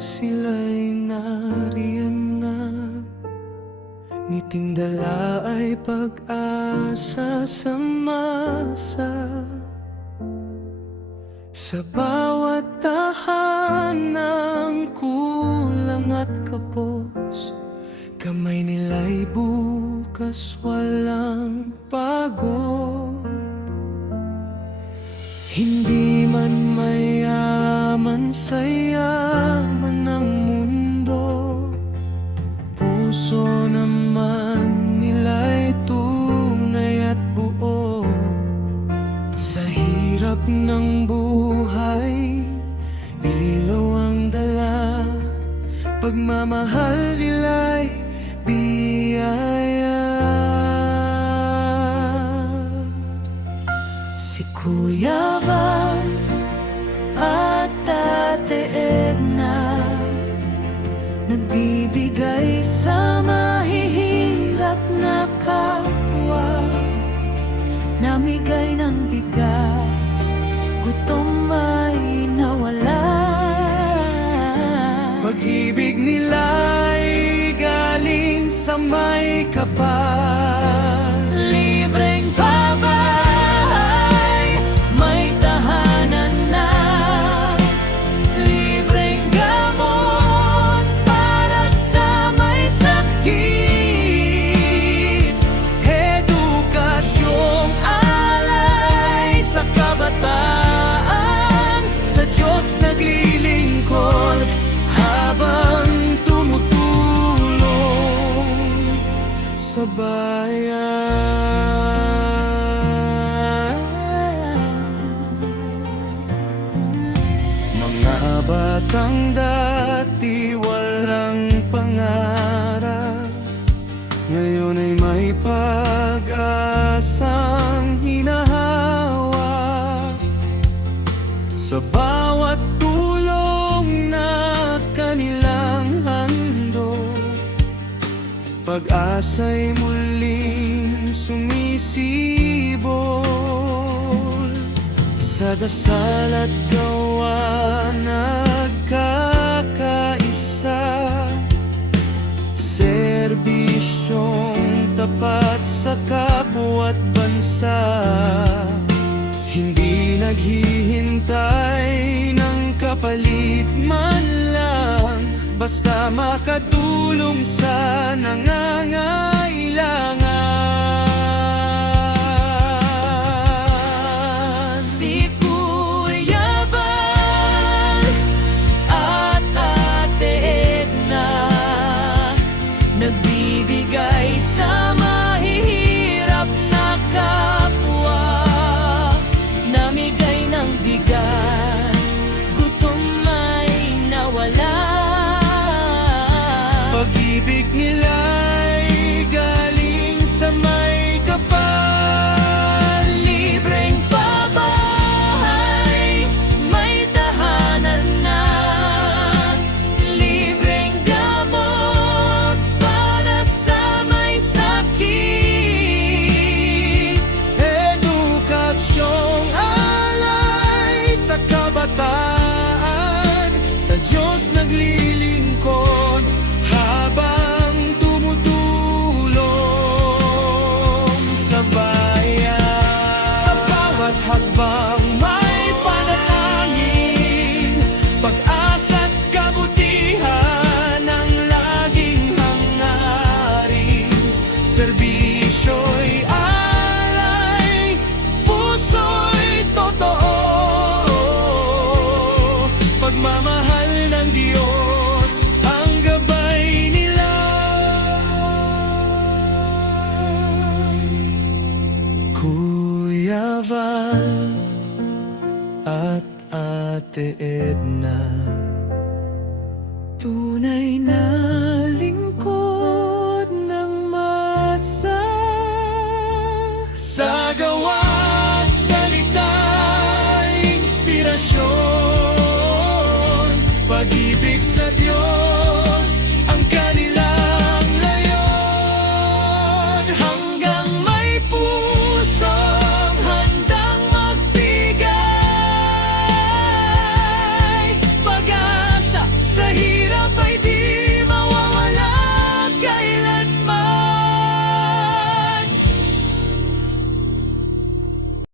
sila'y nariyan na. Ngiting dala ay pag-asa sa masa. Sa bawat tahanang kulang at kapos, kamay nila'y bukas walang pagod. Hindi man mayaman sa yaman ng mundo, puso naman nila'y tunay at buo. Sa hirap ng buhay, ilaw ang dala, pagmamahal nila'y biyaya. Si Kuya Val at Ate Edna, nagbibigay sa mahihirap na kapwa. Namigay ng bigas, gutom ay nawala. Pag-ibig nila'y galing sa may kapal. Libreng pabahay, may tahanan na. Libreng gamot para sa may sakit. Edukasyong alay sa kabataan, sa Diyos naglilingkod habang tumutulong sa bayan. Mga batang dati walang pangarap, ngayon ay may pag-asang hinahawa. Sa bawat tulong na kanilang handog, pag-asa'y muling sumisibol. Sa dasal at gawa nagkakaisa, serbisyong tapat sa kapwa't bansa. Hindi naghihintay ng kapalit man lang, basta makatulong sa nangangailangan. Si Kuya Val at Ate Edna, nagbibigay sa mahihirap na kapwa. Namigay ng bigas, gutom ay nawala. Pag-ibig nila'y galing sa may kapal. Libreng pabahay, may tahanan na. Libreng gamot para sa may sakit. Edukasyong alay sa kabataan, sa Diyos naglilingkod habang tumutulong sa bayan. Sa bawat hakbang may panalangin, pag-asa't kabutihan ang laging hangarin. Serbisyo'y alay, puso'y totoo. Pagmamahal ng Diyos ang gabay nila. Kuya Val at Ate Edna, tunay na lingkod ng masa. Sa gawa't salita, inspirasyon, pag-ibig sa Diyos